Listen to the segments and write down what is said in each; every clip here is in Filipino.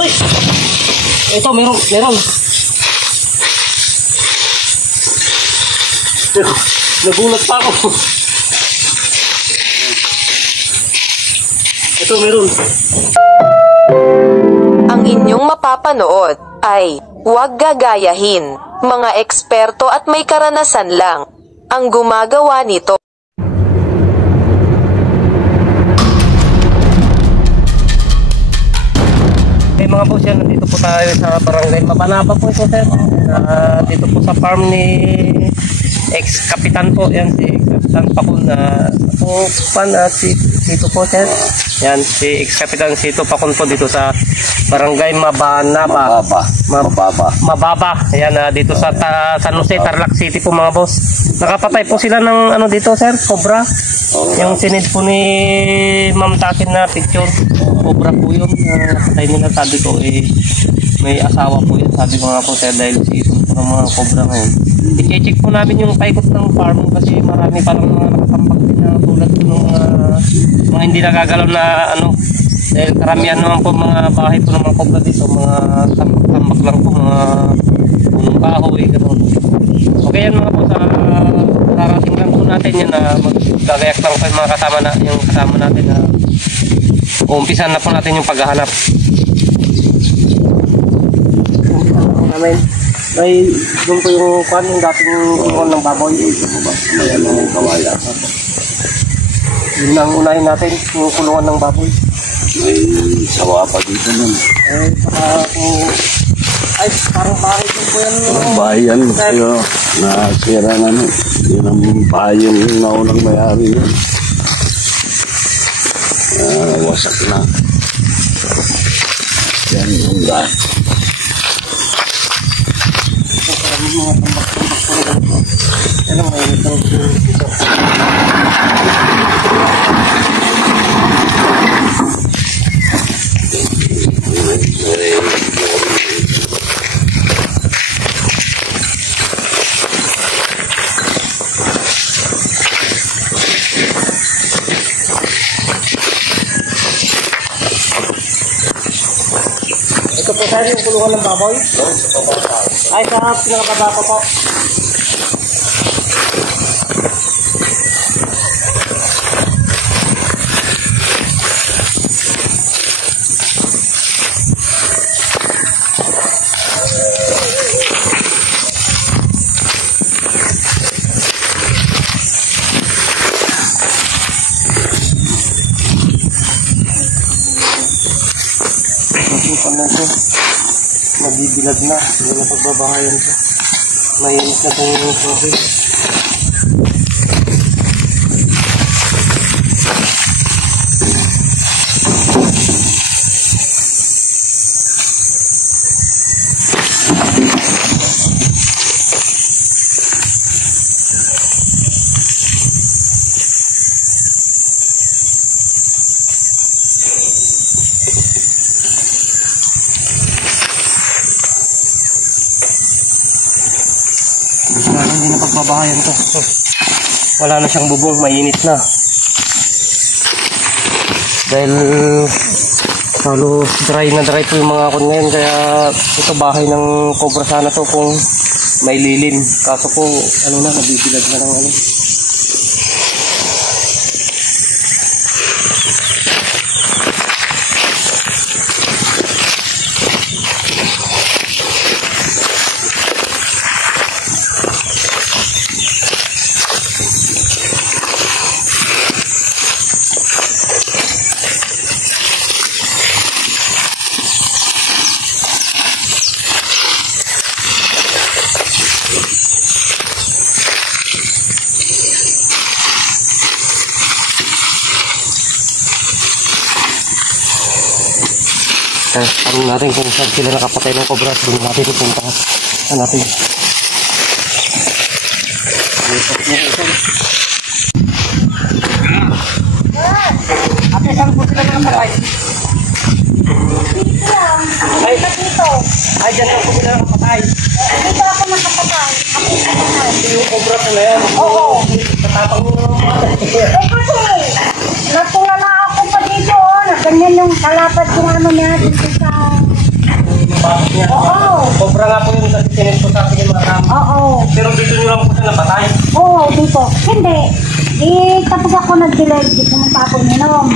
Uy! Ito, meron. Nagulat pa ako. Ito, meron. Ang inyong mapapanood ay huwag gagayahin. Mga eksperto at may karanasan lang ang gumagawa nito. Mga boss, yan, nandito po tayo sa barangay Mabanaba po ito, sir. Dito po sa farm ni ex-kapitan po, yan, si ex-kapitan Pakun Sito po, sir. Yan, si ex-kapitan Sito Pakun po dito sa barangay Mabanaba. Mababa. Yan, dito sa San Jose, Tarlac City po mga boss. Nakapatay po sila ng ano dito, sir, cobra. Yung sinid po ni Ma'am Takin na picture, cobra po yun. Nakatay nila, sabi ko may asawa po yun, sabi ko nga po sir, dahil season po ng mga cobra ngayon. I-check po namin yung paikot ng farm kasi marami parang mga nakatambak din na tulad po ng mga hindi nagagalaw na ano, dahil karamihan naman po mga bahay po ng mga cobra dito, mga tambak lang po, mga punong kahoy, gano'n. Okay yan mga po, sa narating lang po natin yan na magagayak lang po yung mga kasama natin na umpisan na po natin yung paghahanap. May doon po yung kwan, yung dating kulungan ng baboy. Ayan ang kawaya. Yun lang unahin natin, yung kulungan ng baboy. May sawa pa dito nun. Parang bahay din po yan. Bahay yan. Nasira na nun. Yun ang bahay yung naunang mayari yun. Wasak na. Yan yung bahay. Mga tambak-tambak po rin. Yan ang may ito. Ito po sir, yung kulungan ng baboy? Ay, sa pinakababa ko po. Nabibilad na, hindi na pagbabahayan ko. Mainit na itong tubig. Hindi na pagbabahayan to. Wala na siyang bubong, mainit na. Dahil halos dry na dry po yung mga akon ngayon, kaya ito bahay ng cobra sana to kung may lilin. Kaso po ano na, nabibilad na ng ano. Tanong natin kung saan sila nakapatay ng cobra. Doon natin ipunta natin. Ate, saan po sila nakapatay? Dito lang. Dito. Ay, dyan lang po sila nakapatay. Dito ako nakapatay. Ako nakapatay. Yung cobra na yan. Oo. Tatapang mo naman. Kasi, natulala ako pa dito. ganyan yung kalapat kung ano niya dito sa... Bakit niya? Oo. Cobra nga po yung sinip ko sa akin yung mga tao. Oo. Pero dito nyo lang po siya napatay. Oo, dito. Hindi. Tapos ako nag-delay. Di pumunta ako ninom.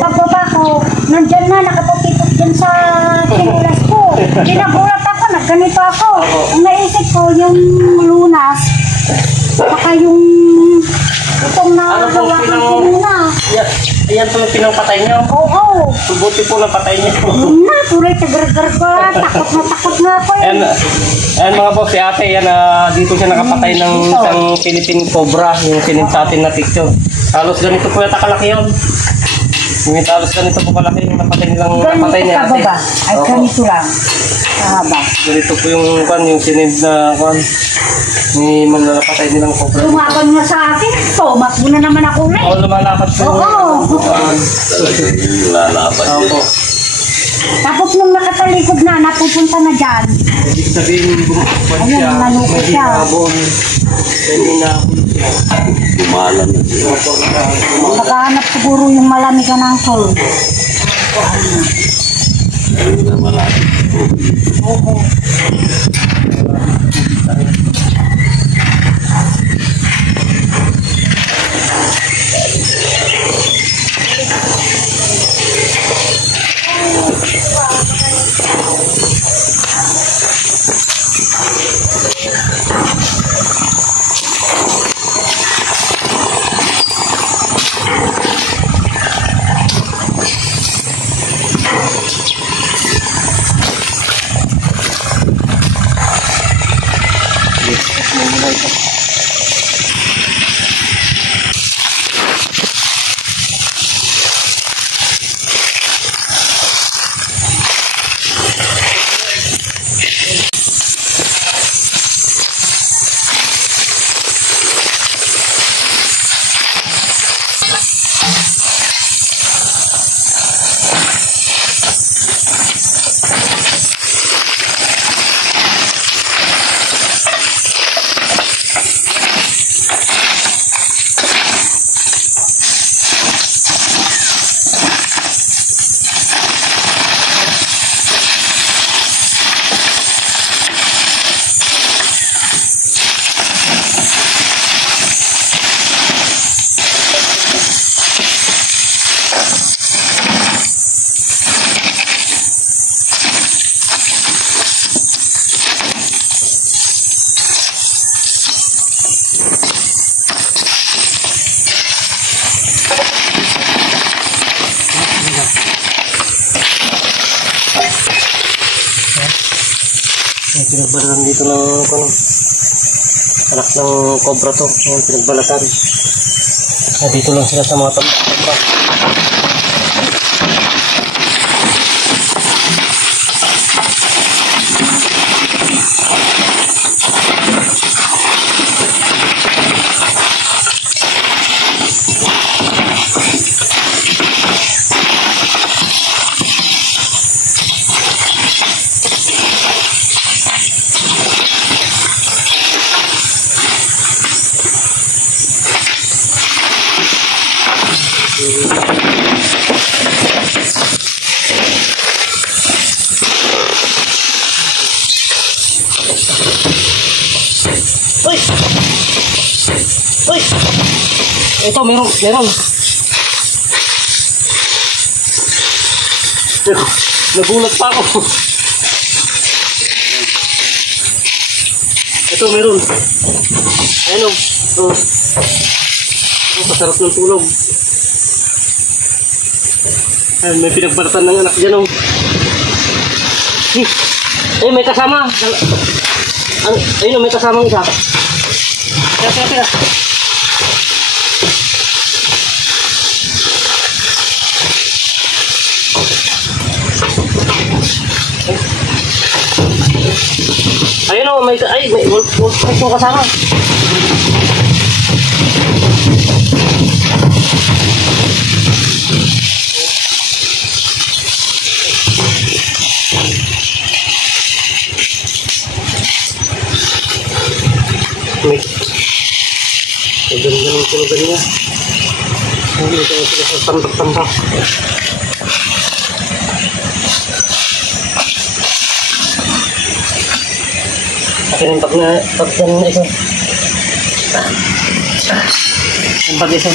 Pagbaba ko, nandyan na, nakapupipot dyan sa sinulas ko. Dinagulat ako, nagganito ako. Ang naisip ko, yung lunas, saka yung itong nagawa ko muna. Ayan po yung pinangpatay niyo. Oo. Subuti po napatay niyo. Yun na, tuloy tagar-gar ko. Takot na ako eh. Ayan mga boss, si ate, yan, dito siya nakapatay ng isang Philippine Cobra, yung sinip sa atin na picture. Halos ganito po yata kalaki yun. Yung halos ganito po kalaki yung napatay niya ate. Kababa. Ay, Opo. ganito lang. Kahaba. Ganito po yung sinip na ni napatay nilang Cobra. Lumaban nga sa akin. Tumakbo na naman ako ulit. Oo, lumalakad po. Oo. Lalaban Opo. Tapos nung nakatalikod na, napupunta na dyan. Ibig sabihin, bumukod Ayun, siya. nalukot May siya. hinabon. May hinabon siya. Kumalan na siya. Opo, Nakahanap siguro yung malamig ka ng sol. Ayun na malaki. pinagbalatan dito ng anak ng cobra to. Ayan, pinagbalatan. Dito lang sila sa mga tambak. Uy! Uy! Ito, meron. Nagulat pa ako. Ito, meron. Ayun o. Pasarap ng tulog. Ayun, may pinagbalatan ng anak dyan o. Ayun, may kasama. Ayun, may kasamang isa. Tira. Ayun o, may kasama. Ganda ng tulugan niya. Dito sila sa tambak-tambak. akin yung pag na ito. Yung pag ito.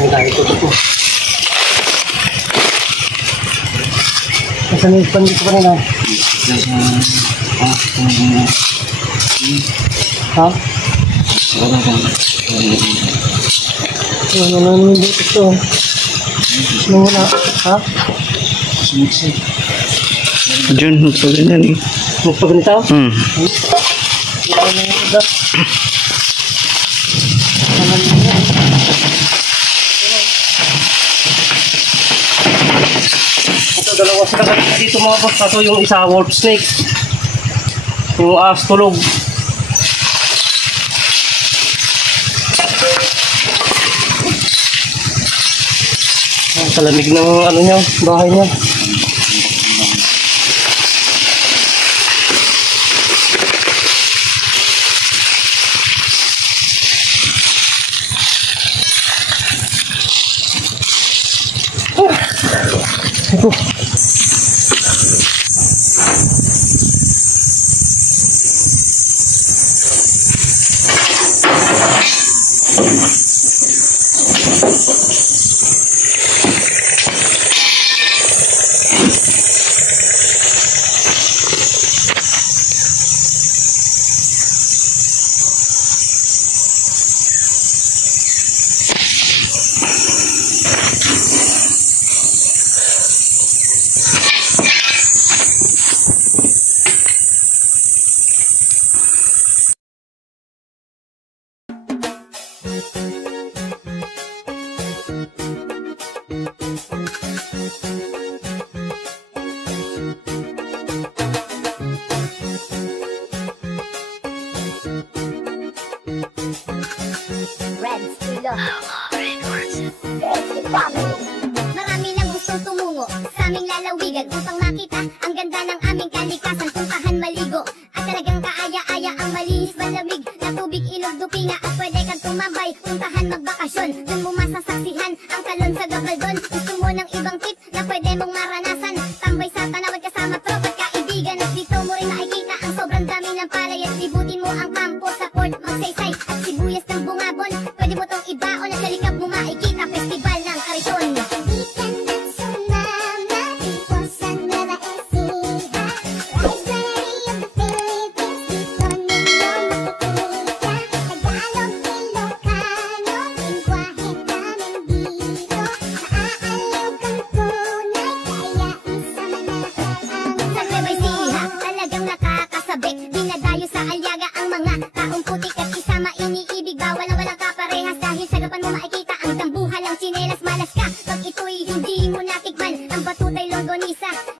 Ang dahil ko dito. Saan yung pan dito pa nila? Ha? Ano naman dito ito? Ano wala? Ha? Diyan, magpaganyan eh. Magpaganito? Hmm. Ito, dalawa sila dito mga boss. Kaso yung isa wolf snake. Yung ahas tulog. Ang kalamig ng ano niya, bahay niya. Ito. Marami nang gustong tumungo sa aming lalawigan upang makita ang ganda ng aming kalikasan, puntahan maligo at talagang kaaya-aya ang malinis malamig na tubig, ilog, dupinga at pwede kang tumambay, puntahan magbakasyon. Doon mo masasaksihan ang talon sa Gabaldon. Gusto mo ng ibang tip na pwede mong maranasan, tambay sa tanawan kasama tropa at kaibigan. At dito mo rin makikita ang sobrang dami ng palay at libutin mo ang kampo sa Port Magsaysay at sibuyas ng bungabon. Pwede mo tong ibaon at